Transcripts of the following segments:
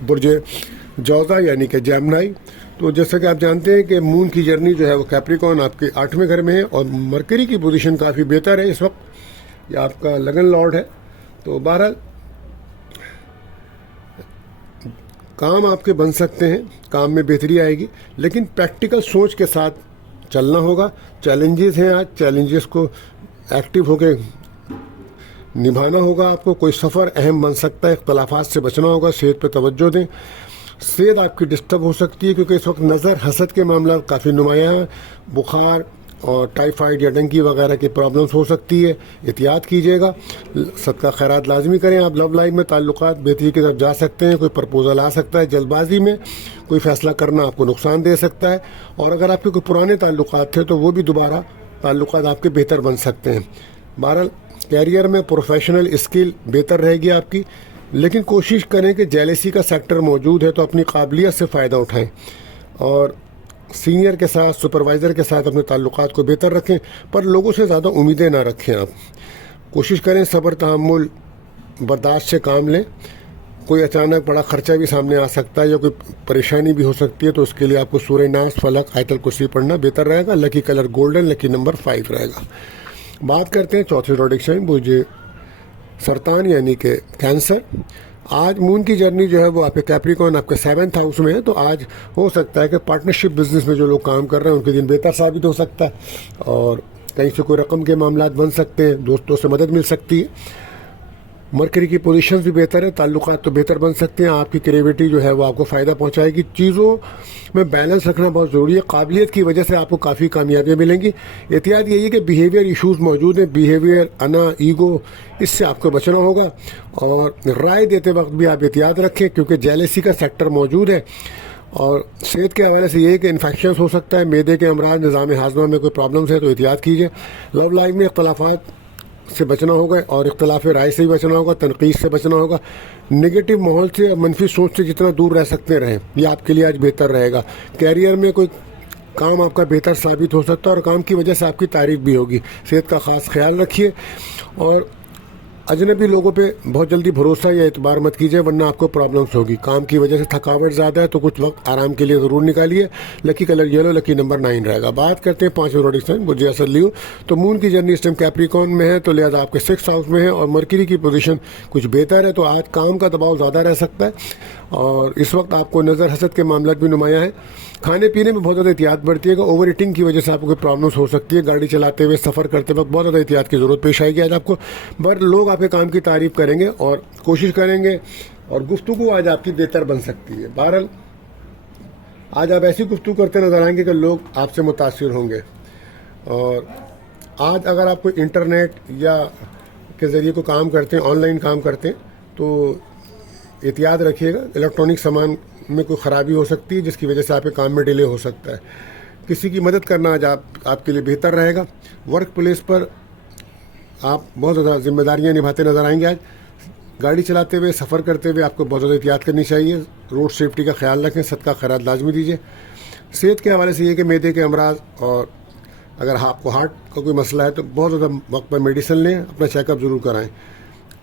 برج جوزا یعنی کہ جیمنائی. تو جیسا کہ آپ جانتے ہیں کہ مون کی جرنی جو ہے وہ کیپریکون آپ کے 8ویں گھر میں ہے اور مرکری کی پوزیشن کافی بہتر ہے اس وقت. یہ آپ کا لگن لارڈ ہے. تو بہرحال کام آپ کے بن سکتے ہیں, کام میں بہتری آئے گی, لیکن پریکٹیکل سوچ کے ساتھ چلنا ہوگا. چیلنجز ہیں آج, چیلنجز کو ایکٹیو ہو کے نبھانا ہوگا آپ کو. کوئی سفر اہم بن سکتا ہے, اختلافات سے بچنا ہوگا, صحت پہ توجہ دیں. صحت آپ کی ڈسٹرب ہو سکتی ہے کیونکہ اس وقت نظر حسد کے معاملات کافی نمایاں ہیں. بخار اور ٹائیفائڈ یا ڈنکی وغیرہ کی پرابلمس ہو سکتی ہے, احتیاط کیجیے گا. صدقہ خیرات لازمی کریں. آپ لو لائف میں تعلقات بہتری کی طرف جا سکتے ہیں. کوئی پرپوزل آ سکتا ہے, جلد بازی میں کوئی فیصلہ کرنا آپ کو نقصان دے سکتا ہے. اور اگر آپ کے کوئی پرانے تعلقات تھے تو وہ بھی دوبارہ تعلقات آپ کے بہتر بن سکتے ہیں. بہرحال کیریئر میں پروفیشنل اسکل بہتر رہے گی آپ کی, لیکن کوشش کریں کہ جیلیسی کا سیکٹر موجود ہے تو اپنی قابلیت سے فائدہ اٹھائیں اور سینئر کے ساتھ, سپروائزر کے ساتھ اپنے تعلقات کو بہتر رکھیں, پر لوگوں سے زیادہ امیدیں نہ رکھیں. آپ کوشش کریں صبر تحمل برداشت سے کام لیں. کوئی اچانک بڑا خرچہ بھی سامنے آ سکتا ہے یا کوئی پریشانی بھی ہو سکتی ہے, تو اس کے لیے آپ کو سورہ ناس, فلق, آیت الکرسی پڑھنا بہتر رہے گا. لکی کلر گولڈن, لکی نمبر 5 رہے گا. بات کرتے ہیں چوتھے زوڈک سائن برج سرطان یعنی کہ کینسر. آج مون کی جرنی جو ہے وہ آپ کے کیپریکون آپ کے 7th ہاؤس میں ہے, تو آج ہو سکتا ہے کہ پارٹنرشپ بزنس میں جو لوگ کام کر رہے ہیں ان کے دن بہتر ثابت ہو سکتا ہے, اور کہیں سے کوئی رقم کے معاملات بن سکتے ہیں, دوستوں سے مدد مل سکتی ہے. مرکری کی پوزیشنز بھی بہتر ہے, تعلقات تو بہتر بن سکتے ہیں. آپ کی کریویٹی جو ہے وہ آپ کو فائدہ پہنچائے گی. چیزوں میں بیلنس رکھنا بہت ضروری ہے. قابلیت کی وجہ سے آپ کو کافی کامیابیاں ملیں گی. احتیاط یہی ہے کہ بیہیویئر ایشوز موجود ہیں, بیہیویئر, انا, ایگو, اس سے آپ کو بچنا ہوگا. اور رائے دیتے وقت بھی آپ احتیاط رکھیں کیونکہ جیلیسی کا سیکٹر موجود ہے. اور صحت کے حوالے سے یہ ہے کہ انفیکشنز ہو سکتا ہے, معدے کے امراض, نظام ہاضمہ میں کوئی پرابلمس ہے تو احتیاط کیجیے. لو لائف میں اختلافات سے بچنا ہوگا اور اختلاف رائے سے بھی بچنا ہوگا, تنقید سے بچنا ہوگا. نگیٹو ماحول سے اور منفی سوچ سے جتنا دور رہ سکتے رہیں, یہ آپ کے لیے آج بہتر رہے گا. کیریئر میں کوئی کام آپ کا بہتر ثابت ہو سکتا ہے اور کام کی وجہ سے آپ کی تعریف بھی ہوگی. صحت کا خاص خیال رکھیے اور اجنبی لوگوں پہ بہت جلدی بھروسہ یا اعتبار مت کیجیے ورنہ آپ کو پرابلمس ہوگی. کام کی وجہ سے تھکاوٹ زیادہ ہے تو کچھ وقت آرام کے لیے ضرور نکالیے. لکی کلر یلو, لکی نمبر 9 رہے گا. بات کرتے ہیں 5 زوڈک سائن برج اسد لیو. تو مون کی جرنی اس ٹائم کیپریکون میں ہے, تو لہٰذا آپ کے 6th ہاؤس میں ہے اور مرکری کی پوزیشن کچھ بہتر ہے, تو آج کام کا دباؤ زیادہ رہ سکتا ہے. اور اس وقت آپ کو نظر حسد کے معاملات بھی نمایاں ہیں. کھانے پینے میں بہت زیادہ احتیاط برتیے گا. اوور ایٹنگ کی وجہ سے آپ کو کوئی پرابلمس ہو سکتی ہے. گاڑی چلاتے ہوئے, سفر کرتے وقت بہت زیادہ احتیاط کی ضرورت پیش آئے گی آج آپ کو. بٹ لوگ آپ کے کام کی تعریف کریں گے اور کوشش کریں گے, اور گفتگو آج آپ کی بہتر بن سکتی ہے. بہرحال آج آپ ایسی گفتگو کرتے نظر آئیں گے کہ لوگ آپ سے متاثر ہوں گے. اور آج اگر آپ کو انٹرنیٹ یا کے ذریعے کو کام کرتے ہیں, آن لائن کام کرتے ہیں, تو احتیاط رکھیے گا. الیکٹرانک سامان میں کوئی خرابی ہو سکتی ہے جس کی وجہ سے آپ کے کام میں ڈیلے ہو سکتا ہے. کسی کی مدد کرنا آج آپ کے لیے بہتر رہے گا. ورک پلیس پر آپ بہت زیادہ ذمہ داریاں نبھاتے نظر آئیں گے. آج گاڑی چلاتے ہوئے, سفر کرتے ہوئے آپ کو بہت زیادہ احتیاط کرنی چاہیے. روڈ سیفٹی کا خیال رکھیں. صدقہ خیرات لازمی دیجیے. صحت کے حوالے سے یہ کہ معدے کے امراض اور اگر آپ کو ہارٹ کا کوئی مسئلہ ہے تو بہت زیادہ وقت پر میڈیسن لیں, اپنا چیک اپ ضرور کرائیں.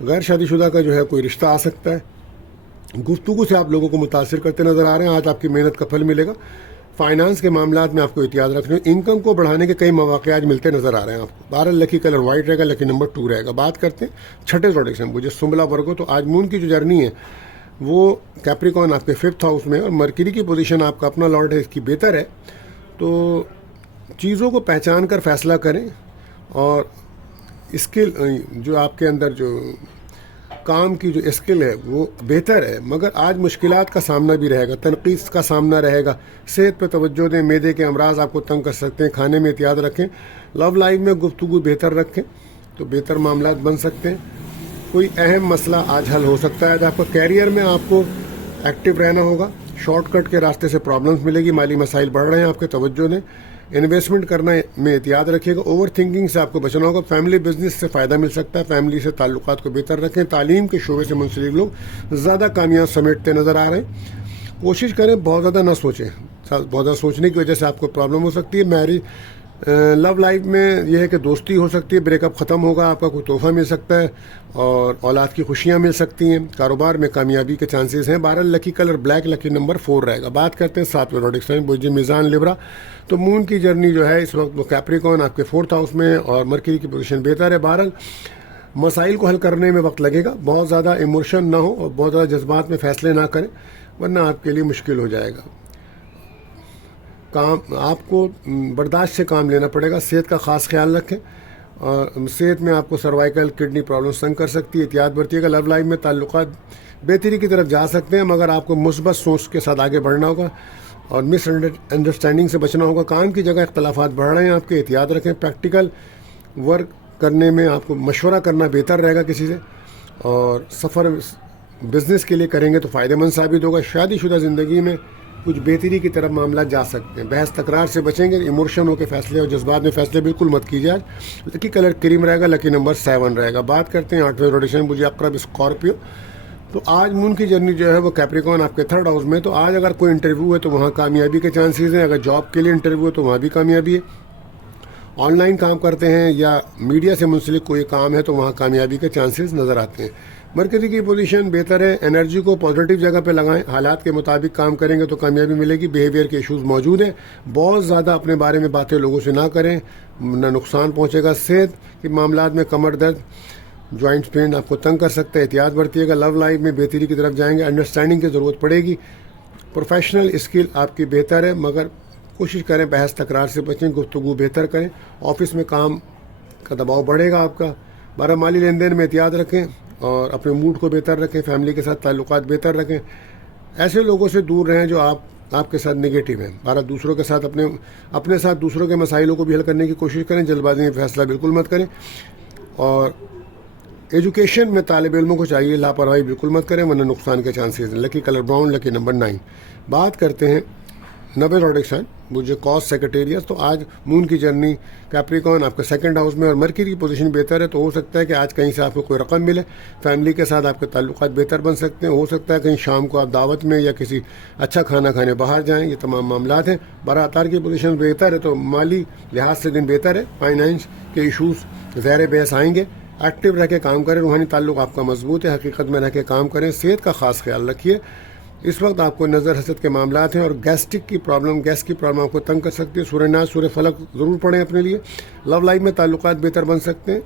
غیر شادی شدہ کا جو ہے کوئی رشتہ آ سکتا ہے. گفتگو سے آپ لوگوں کو متاثر کرتے نظر آ رہے ہیں. آج آپ کی محنت کا پھل ملے گا. فائنانس کے معاملات میں آپ کو احتیاط رکھنے, انکم کو بڑھانے کے کئی مواقع آج ملتے نظر آ رے ہیں آپ کو. 12 لکی کلر وائٹ رہے گا, لکی نمبر 2 رہے گا. بات کرتے ہیں 6ٹھے زوڈک سائن برج سنبلا ورگو. تو آج مون کی جو جرنی ہے وہ کیپریکون آپ کے 5th ہاؤس میں ہے اور مرکری کی پوزیشن آپ کا اپنا لارڈ ہے, اس کی بہتر ہے. تو چیزوں کو پہچان کر فیصلہ کریں اور اسکل جو آپ کے اندر جو کام کی جو اسکل ہے وہ بہتر ہے, مگر آج مشکلات کا سامنا بھی رہے گا, تنقید کا سامنا رہے گا. صحت پہ توجہ دیں. معدے کے امراض آپ کو تنگ کر سکتے ہیں. کھانے میں احتیاط رکھیں. لو لائف میں گفتگو بہتر رکھیں تو بہتر معاملات بن سکتے ہیں. کوئی اہم مسئلہ آج حل ہو سکتا ہے. آج آپ کو کیریئر میں آپ کو ایکٹیو رہنا ہوگا. شارٹ کٹ کے راستے سے پرابلمس ملے گی. مالی مسائل بڑھ رہے ہیں, آپ کے توجہ دیں. انویسٹمنٹ کرنا میں احتیاط رکھیے گا. اوور تھنکنگ سے آپ کو بچنا ہوگا. فیملی بزنس سے فائدہ مل سکتا ہے. فیملی سے تعلقات کو بہتر رکھیں. تعلیم کے شعبے سے منسلک لوگ زیادہ کامیاب سمیٹتے نظر آ رہے ہیں. کوشش کریں بہت زیادہ نہ سوچیں. بہت زیادہ سوچنے کی وجہ سے آپ کو پرابلم ہو سکتی ہے. لو لائف میں یہ ہے کہ دوستی ہو سکتی ہے، بریک اپ ختم ہوگا، آپ کا کوئی تحفہ مل سکتا ہے اور اولاد کی خوشیاں مل سکتی ہیں، کاروبار میں کامیابی کے چانسز ہیں۔ 12 لکی کلر بلیک، لکی نمبر 4 رہے گا۔ بات کرتے ہیں 7ویں زوڈک سائن برج میزان لبرا۔ تو مون کی جرنی جو ہے اس وقت وہ کیپریکون آپ کے 4تھ ہاؤس میں ہے اور مرکری کی پوزیشن بہتر ہے۔ بہرحال مسائل کو حل کرنے میں وقت لگے گا، بہت زیادہ ایموشن نہ ہو اور بہت زیادہ جذبات میں فیصلے نہ کریں ورنہ آپ کے لیے مشکل ہو جائے گا۔ آپ کو برداشت سے کام لینا پڑے گا۔ صحت کا خاص خیال رکھیں اور صحت میں آپ کو سروائیکل کڈنی پرابلمس تنگ کر سکتی ہے، احتیاط برتیے گا۔ لو لائف میں تعلقات بہتری کی طرف جا سکتے ہیں مگر آپ کو مثبت سوچ کے ساتھ آگے بڑھنا ہوگا اور مس انڈرسٹینڈنگ سے بچنا ہوگا۔ کام کی جگہ اختلافات بڑھ رہے ہیں آپ کے، احتیاط رکھیں۔ پریکٹیکل ورک کرنے میں آپ کو مشورہ کرنا بہتر رہے گا کسی سے، اور سفر بزنس کے لیے کریں گے تو فائدہ مند ثابت ہوگا۔ شادی شدہ زندگی میں کچھ بہتری کی طرف معاملات جا سکتے ہیں۔ بحث تکرار سے بچیں گے، ایموشن ہو کے فیصلے اور جذبات میں فیصلے بالکل مت کیجیے۔ آج لکی کلر کریم رہے گا، لکی نمبر 7 رہے گا۔ بات کرتے ہیں 8ویں روٹیشن برج عقرب اسکارپیو۔ تو آج مون کی جرنی جو ہے وہ کیپریکون آپ کے 3rd ہاؤس میں، تو آج اگر کوئی انٹرویو ہے تو وہاں کامیابی کے چانسز ہیں، اگر جاب کے لیے انٹرویو ہے تو وہاں بھی کامیابی ہے۔ آن لائن کام کرتے ہیں یا میڈیا سے منسلک کوئی کام ہے تو وہاں کامیابی کے چانسز نظر آتے ہیں۔ مرکزی کی پوزیشن بہتر ہے، انرجی کو پازیٹیو جگہ پہ لگائیں، حالات کے مطابق کام کریں گے تو کامیابی ملے گی۔ بیہیویئر کے ایشوز موجود ہیں، بہت زیادہ اپنے بارے میں باتیں لوگوں سے نہ کریں، نہ نقصان پہنچے گا۔ صحت کے معاملات میں کمر درد، جوائنٹ پین آپ کو تنگ کر سکتا ہے، احتیاط برتیے گا۔ لو لائف میں بہتری کی طرف جائیں گے، انڈرسٹینڈنگ کی ضرورت پڑے گی۔ پروفیشنل اسکل آپ کی بہتر ہے مگر کوشش کریں بحث تکرار سے بچیں، گفتگو بہتر کریں۔ آفس میں کام کا دباؤ بڑھے گا آپ کا۔ مالی لین دین میں احتیاط رکھیں اور اپنے موڈ کو بہتر رکھیں، فیملی کے ساتھ تعلقات بہتر رکھیں۔ ایسے لوگوں سے دور رہیں جو آپ کے ساتھ نگیٹو ہیں۔ دوسروں کے ساتھ اپنے ساتھ دوسروں کے مسائلوں کو بھی حل کرنے کی کوشش کریں، جلد بازی میں فیصلہ بالکل مت کریں۔ اور ایجوکیشن میں طالب علموں کو چاہیے لاپرواہی بالکل مت کریں ورنہ نقصان کے چانسز ہیں۔ لکی کلر براؤن، لکی نمبر 9۔ بات کرتے ہیں 90 زوڈک سائن برج کاس سیکریٹریس۔ تو آج مون کی جرنی کیپریکون آپ کے 2nd ہاؤس میں اور مرکری کی پوزیشن بہتر ہے، تو ہو سکتا ہے کہ آج کہیں سے آپ کو کوئی رقم ملے، فیملی کے ساتھ آپ کے تعلقات بہتر بن سکتے ہیں۔ ہو سکتا ہے کہیں شام کو آپ دعوت میں یا کسی اچھا کھانا کھانے باہر جائیں۔ یہ تمام معاملات ہیں۔ 12 اتار کی پوزیشن بہتر ہے تو مالی لحاظ سے دن بہتر ہے۔ فائنانس کے ایشوز زیر بحث آئیں گے۔ ایکٹیو رہ کے کام کریں، روحانی تعلق آپ کا مضبوط ہے، حقیقت میں رہ کے کام کریں۔ صحت کا خاص خیال رکھیے۔ اس وقت آپ کو نظر حسد کے معاملات ہیں اور گیس کی پرابلم آپ کو تنگ کر سکتی ہے۔ سورہ ناس، سورہ فلق ضرور پڑھیں اپنے لیے۔ لو لائف میں تعلقات بہتر بن سکتے ہیں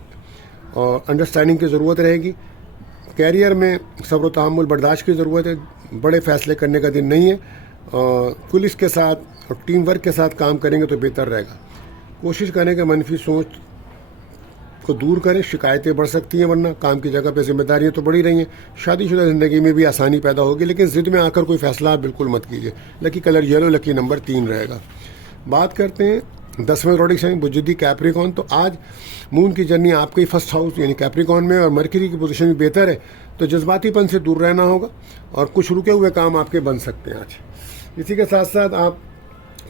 اور انڈرسٹینڈنگ کی ضرورت رہے گی۔ کیریئر میں صبر و تحمل برداشت کی ضرورت ہے، بڑے فیصلے کرنے کا دن نہیں ہے۔ پولیس کے ساتھ اور ٹیم ورک کے ساتھ کام کریں گے تو بہتر رہے گا۔ کوشش کریں کہ منفی سوچ کو دور کریں، شکایتیں بڑھ سکتی ہیں ورنہ کام کی جگہ پہ ذمہ داریاں تو بڑھی رہی ہیں۔ شادی شدہ زندگی میں بھی آسانی پیدا ہوگی لیکن ضد میں آ کر کوئی فیصلہ آپ بالکل مت کیجیے۔ لکی کلر یلو، لکی نمبر 3 رہے گا۔ بات کرتے ہیں 10ویں زوڈک سائن برج کیپریکون۔ تو آج مون کی جرنی آپ کے 1st ہاؤس یعنی کیپریکون میں اور مرکری کی پوزیشن بھی بہتر ہے، تو جذباتی پن سے دور رہنا ہوگا اور کچھ رکے ہوئے کام آپ کے بن سکتے ہیں آج۔ اسی کے ساتھ ساتھ آپ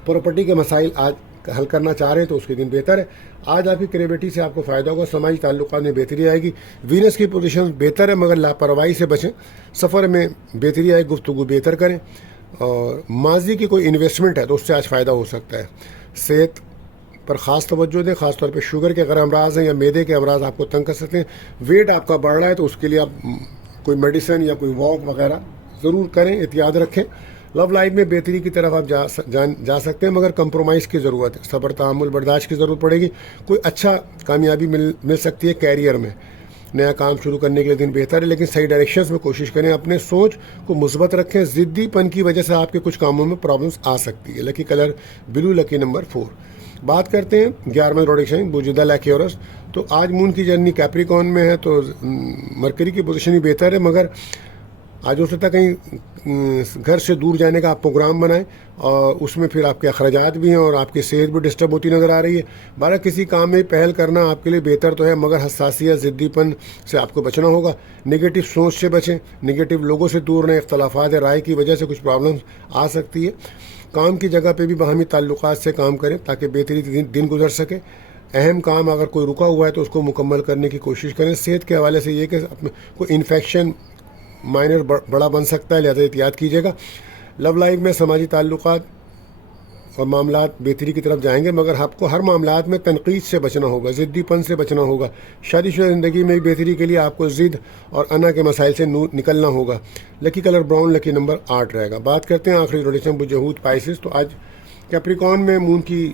پراپرٹی کے مسائل آج حل کرنا چاہ رہے ہیں تو اس کے دن بہتر ہے۔ آج آپ کی کریٹیوٹی سے آپ کو فائدہ ہوگا، سماجی تعلقات میں بہتری آئے گی۔ وینس کی پوزیشن بہتر ہے مگر لاپرواہی سے بچیں۔ سفر میں بہتری آئے، گفتگو بہتر کریں اور ماضی کی کوئی انویسٹمنٹ ہے تو اس سے آج فائدہ ہو سکتا ہے۔ صحت پر خاص توجہ دیں، خاص طور پہ شوگر کے اگر امراض ہیں یا میدے کے امراض آپ کو تنگ کر سکتے ہیں۔ ویٹ آپ کا بڑھ رہا ہے تو اس کے لیے آپ کوئی میڈیسن یا کوئی واک وغیرہ ضرور کریں، احتیاط رکھیں۔ لو لائف میں بہتری کی طرف آپ جا سکتے ہیں مگر کمپرومائز کی ضرورت ہے، صبر تحمل برداشت کی ضرورت پڑے گی۔ کوئی اچھا کامیابی مل سکتی ہے کیریئر میں، نیا کام شروع کرنے کے لیے دن بہتر ہے لیکن صحیح ڈائریکشنز میں کوشش کریں۔ اپنے سوچ کو مثبت رکھیں، ضدی پن کی وجہ سے آپ کے کچھ کاموں میں پرابلمس آ سکتی ہے۔ لکی کلر بلو، لکی نمبر 4۔ بات کرتے ہیں 11ویں زوڈک سائن برج ایکویرس۔ تو آج مون کی جرنی کیپریکون میں ہے تو مرکری کی پوزیشن بھی بہتر ہے مگر آج ہو سکتا ہے کہیں گھر سے دور جانے کا آپ پروگرام بنائیں اور اس میں پھر آپ کے اخراجات بھی ہیں اور آپ کی صحت بھی ڈسٹرب ہوتی نظر آ رہی ہے۔ کسی کام میں پہل کرنا آپ کے لیے بہتر تو ہے مگر حساسیت، ضدی پن سے آپ کو بچنا ہوگا۔ نگیٹو سوچ سے بچیں، نگیٹو لوگوں سے دور رہیں، اختلافات رائے کی وجہ سے کچھ پرابلم آ سکتی ہے۔ کام کی جگہ پہ بھی باہمی تعلقات سے کام کریں تاکہ بہتری دن گزر سکے۔ اہم کام اگر کوئی رکا ہوا ہے تو اس کو مکمل کرنے کی کوشش کریں۔ صحت کے حوالے سے یہ کہ کوئی انفیکشن مائنر بڑا بن سکتا ہے، لہذا احتیاط کیجیے گا۔ لو لائف میں سماجی تعلقات اور معاملات بہتری کی طرف جائیں گے، مگر آپ کو ہر معاملات میں تنقید سے بچنا ہوگا، ضدی پن سے بچنا ہوگا۔ شادی شدہ زندگی میں بہتری کے لیے آپ کو ضد اور انا کے مسائل سے نکلنا ہوگا۔ لکی کلر براؤن، لکی نمبر 8 رہے گا۔ بات کرتے ہیں آخری روٹیشن بجہود پائسس۔ تو آج کیپریکون میں مون کی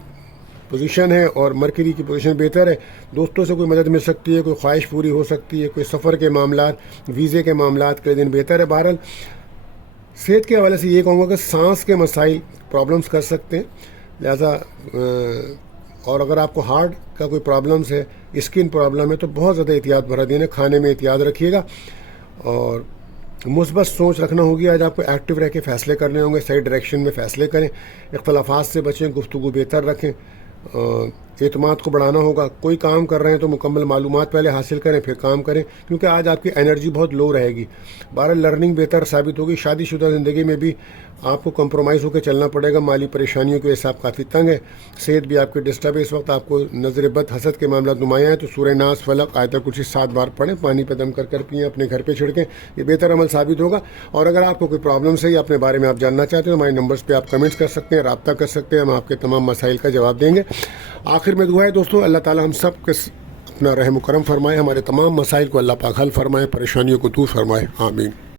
پوزیشن ہے اور مرکری کی پوزیشن بہتر ہے۔ دوستوں سے کوئی مدد مل سکتی ہے، کوئی خواہش پوری ہو سکتی ہے، کوئی سفر کے معاملات، ویزے کے معاملات کے دن بہتر ہے۔ بہرحال صحت کے حوالے سے یہ کہوں گا کہ سانس کے مسائل پرابلمس کر سکتے ہیں، لہذا اور اگر آپ کو ہارٹ کا کوئی پرابلمس ہے، اسکن پرابلم ہے، تو بہت زیادہ احتیاط برت دینا، کھانے میں احتیاط رکھیے گا اور مثبت سوچ رکھنا ہوگی۔ آج آپ کو ایکٹیو رہ کے فیصلے کرنے ہوں گے، صحیح ڈائریکشن میں فیصلے کریں، اختلافات سے بچیں، گفتگو بہتر رکھیں، اعتماد کو بڑھانا ہوگا۔ کوئی کام کر رہے ہیں تو مکمل معلومات پہلے حاصل کریں پھر کام کریں، کیونکہ آج آپ کی انرجی بہت لو رہے گی۔ بہرحال لرننگ بہتر ثابت ہوگی۔ شادی شدہ زندگی میں بھی آپ کو کمپرومائز ہو کے چلنا پڑے گا، مالی پریشانیوں کی وجہ سے آپ کافی تنگ ہے، صحت بھی آپ کی ڈسٹرب ہے۔ اس وقت آپ کو نظر بد حسد کے معاملات نمایاں ہیں، تو سورہ ناس، فلق، آیت الکرسی 7 بار پڑھیں، پانی پہ دم کر کر پئیں، اپنے گھر پہ چھڑکیں، یہ بہتر عمل ثابت ہوگا۔ اور اگر آپ کو کوئی پرابلمس ہے یا اپنے بارے میں آپ جاننا چاہتے ہیں تو ہمارے نمبرز پہ آپ کمنٹس کر سکتے ہیں، رابطہ کر سکتے ہیں، ہم آپ کے تمام مسائل کا جواب دیں گے۔ آخر میں دعا ہے دوستوں، اللہ تعالی ہم سب کے اپنا رحم و کرم فرمائے، ہمارے تمام مسائل کو اللہ پاک حل فرمائے، پریشانیوں کو دور فرمائے، آمین۔